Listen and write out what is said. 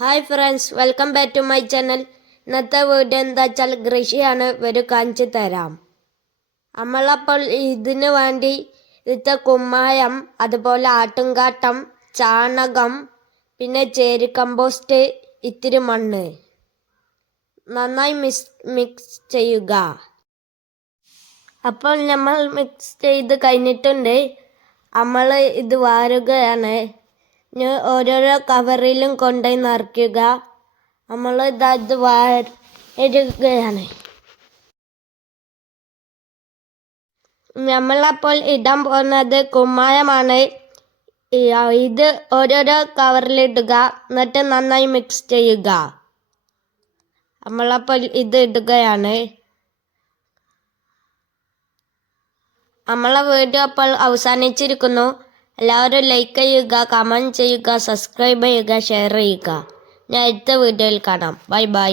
Hi friends, welcome back to my channel. ഇന്നത്തെ video എന്താ വെച്ചാൽ കൃഷിയാണ്. കാണിച്ചു തരാം. നമ്മളപ്പോൾ ഇതിന് വേണ്ടി ഇന്നത്തെ കുമ്മായം, അതുപോലെ ആട്ടുംകാട്ടം, ചാണകം, പിന്നെ ചേരി കമ്പോസ്റ്റ്, ഇത്തിരി മണ്ണ് നന്നായി മിക്സ് ചെയ്യുക. അപ്പോൾ നമ്മൾ മിക്സ് ചെയ്ത് കഴിഞ്ഞിട്ടുണ്ട്. നമ്മൾ ഇത് വാരുകയാണ്. ഓരോരോ കവറിലും കൊണ്ടുപോയി നിറയ്ക്കുക. നമ്മൾ ഇത് വാരുകയാണ്. നമ്മളപ്പോൾ ഇടാൻ പോകുന്നത് കുമ്മായമാണ്. ഇത് ഓരോരോ കവറിലിടുക, എന്നിട്ട് നന്നായി മിക്സ് ചെയ്യുക. നമ്മളപ്പോൾ ഇത് ഇടുകയാണ്. നമ്മളെ വീഡിയോ അപ്പോൾ അവസാനിച്ചിരിക്കുന്നു. എല്ലാവരും ലൈക്ക് ചെയ്യുക, കമൻറ്റ് ചെയ്യുക, സബ്സ്ക്രൈബ് ചെയ്യുക, ഷെയർ ചെയ്യുക. ഞാൻ അടുത്ത വീഡിയോയിൽ കാണാം. Bye bye.